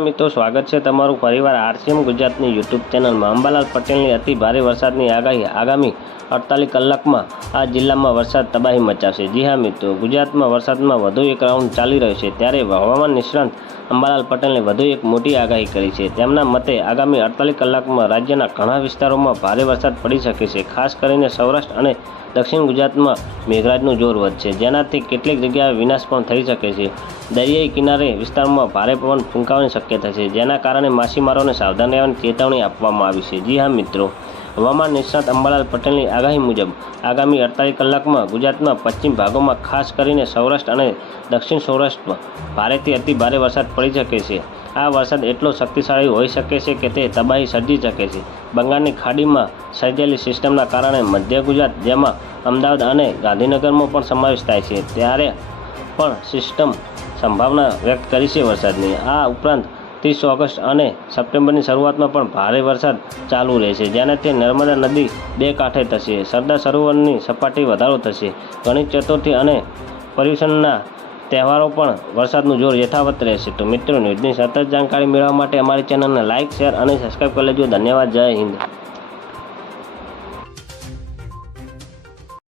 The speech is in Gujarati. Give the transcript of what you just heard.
મિત્રો, સ્વાગત છે તમારું ફરીવાર આરસીએમ ગુજરાતની યુટ્યુબ ચેનલમાં. અંબાલાલ પટેલની અતિ ભારે વરસાદની આગાહી આગામી અડતાલીસ કલાકમાં આ જિલ્લામાં વરસાદ તબાહી મચાવશે. જી હા મિત્રો, ગુજરાતમાં વરસાદમાં વધુ એક રાઉન્ડ ચાલી રહ્યો છે, ત્યારે હવામાન નિષ્ણાંત અંબાલાલ પટેલને વધુ એક મોટી આગાહી કરી છે. તેમના મતે, આગામી અડતાલીસ કલાકમાં રાજ્યના ઘણા વિસ્તારોમાં ભારે વરસાદ પડી શકે છે, ખાસ કરીને સૌરાષ્ટ્ર અને દક્ષિણ ગુજરાતમાં મેઘરાજનું જોર વધશે. જેનાથી કેટલીક જગ્યાએ વિનાશ પણ થઈ શકે છે. દરિયાઈ કિનારે વિસ્તારમાં ભારે પવન ફૂંકાવાની શક્યતા છે. જેના કારણે માછીમારોને સાવધાન રહેવાની ચેતવણી આપવામાં આવી છે. જી હા, મિત્રો. હવામાન નિષ્ણાત અંબાલાલ પટેલની આગાહી મુજબ આગામી અડતાલીસ કલાકમાં ગુજરાતના પશ્ચિમ ભાગોમાં ખાસ કરીને સૌરાષ્ટ્ર અને દક્ષિણ સૌરાષ્ટ્રમાં ભારેથી અતિ ભારે વરસાદ પડી શકે છે. આ વરસાદ એટલો શક્તિશાળી હોઈ શકે છે કે તે તબાહી સર્જી શકે છે. બંગાળની ખાડીમાં સર્જાયેલી સિસ્ટમના કારણે મધ્ય ગુજરાત, જેમાં અમદાવાદ અને ગાંધીનગરમાં પણ સમાવેશ થાય છે. ત્યારે પણ સિસ્ટમ સંભાવના વ્યક્ત કરી છે વરસાદની. આ ઉપરાંત ત્રીસ ઓગસ્ટ અને સપ્ટેમ્બરની શરૂઆતમાં પણ ભારે વરસાદ ચાલુ રહેશે, જેનાથી નર્મદા નદી બે કાંઠે થશે. સરદાર સરોવરની સપાટી વધારો થશે. ગણેશ ચતુર્થી અને પર્યુષણના તહેવારો પણ વરસાદનું જોર યથાવત રહેશે. તો મિત્રો, ન્યૂઝની સતત જાણકારી મેળવવા માટે અમારી ચેનલને લાઇક શેર અને સબસ્ક્રાઈબ કરી લેજો. ધન્યવાદ. જય હિન્દ.